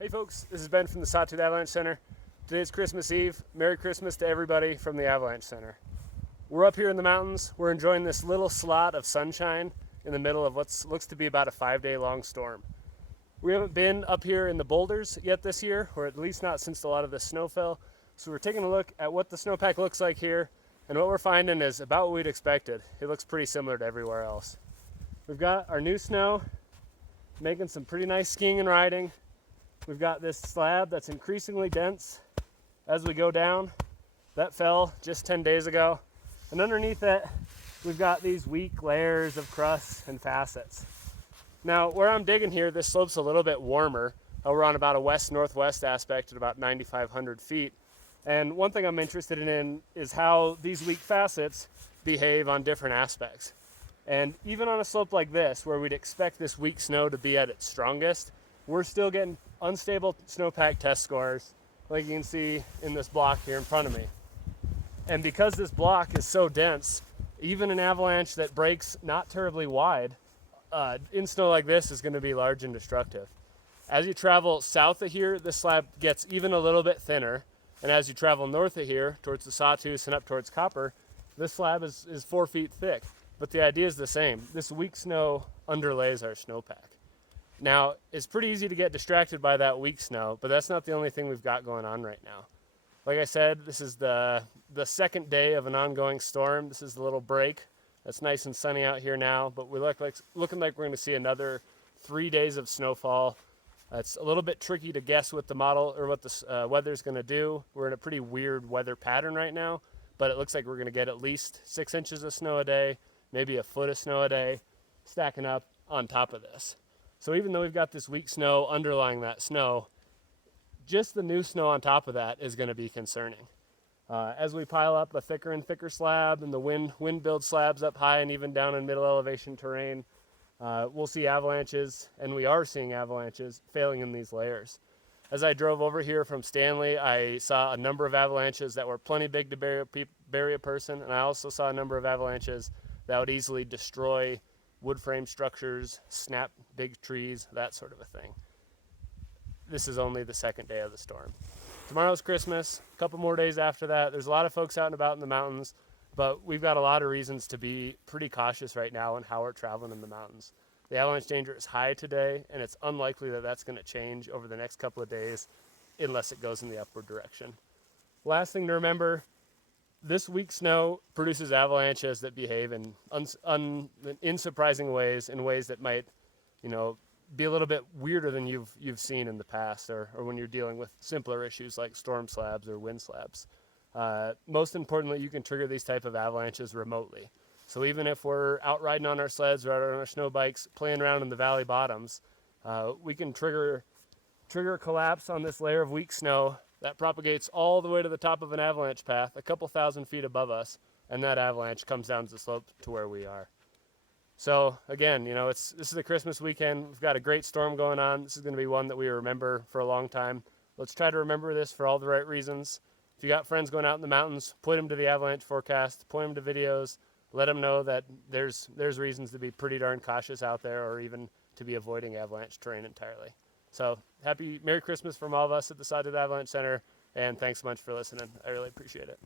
Hey folks, this is Ben from the Sawtooth Avalanche Center. Today's Christmas Eve. Merry Christmas to everybody from the Avalanche Center. We're up here in the mountains. We're enjoying this little slot of sunshine in the middle of what looks to be about a 5-day long storm. We haven't been up here in the boulders yet this year, or at least not since a lot of the snow fell. So we're taking a look at what the snowpack looks like here, and what we're finding is about what we'd expected. It looks pretty similar to everywhere else. We've got our new snow, making some pretty nice skiing and riding. We've got this slab that's increasingly dense as we go down. That fell just 10 days ago. And underneath it, we've got these weak layers of crust and facets. Now, where I'm digging here, this slope's a little bit warmer. We're on about a west-northwest aspect at about 9,500 feet. And one thing I'm interested in is how these weak facets behave on different aspects. And even on a slope like this, where we'd expect this weak snow to be at its strongest, we're still getting unstable snowpack test scores, like you can see in this block here in front of me. And because this block is so dense, even an avalanche that breaks not terribly wide in snow like this is going to be large and destructive. As you travel south of here, this slab gets even a little bit thinner. And as you travel north of here, towards the Sawtooth and up towards Copper, this slab is 4 feet thick. But the idea is the same. This weak snow underlays our snowpack. Now, it's pretty easy to get distracted by that weak snow, but that's not the only thing we've got going on right now. Like I said, this is the second day of an ongoing storm. This is the little break. It's nice and sunny out here now, but we looking like we're going to see another 3 days of snowfall. It's a little bit tricky to guess what the model or what the weather's going to do. We're in a pretty weird weather pattern right now, but it looks like we're going to get at least 6 inches of snow a day, maybe a foot of snow a day, stacking up on top of this. So even though we've got this weak snow underlying that snow, just the new snow on top of that is going to be concerning. As we pile up a thicker and thicker slab and the wind builds slabs up high and even down in middle elevation terrain, we'll see avalanches, and we are seeing avalanches failing in these layers. As I drove over here from Stanley, I saw a number of avalanches that were plenty big to bury a person, and I also saw a number of avalanches that would easily destroy wood frame structures, snap big trees, that sort of a thing. This is only the second day of the storm. Tomorrow's Christmas, a couple more days after that. There's a lot of folks out and about in the mountains, but we've got a lot of reasons to be pretty cautious right now on how we're traveling in the mountains. The avalanche danger is high today, and it's unlikely that that's going to change over the next couple of days unless it goes in the upward direction. Last thing to remember, this weak snow produces avalanches that behave in unsurprising ways, in ways that might, be a little bit weirder than you've seen in the past, or when you're dealing with simpler issues like storm slabs or wind slabs. Most importantly, you can trigger these type of avalanches remotely. So even if we're out riding on our sleds or out on our snow bikes, playing around in the valley bottoms, we can trigger a collapse on this layer of weak snow that propagates all the way to the top of an avalanche path, a couple thousand feet above us, and that avalanche comes down the slope to where we are. So again, this is the Christmas weekend. We've got a great storm going on. This is going to be one that we remember for a long time. Let's try to remember this for all the right reasons. If you got friends going out in the mountains, point them to the avalanche forecast, point them to videos, let them know that there's reasons to be pretty darn cautious out there, or even to be avoiding avalanche terrain entirely. So Merry Christmas from all of us at the Sawtooth Avalanche Center, and thanks so much for listening. I really appreciate it.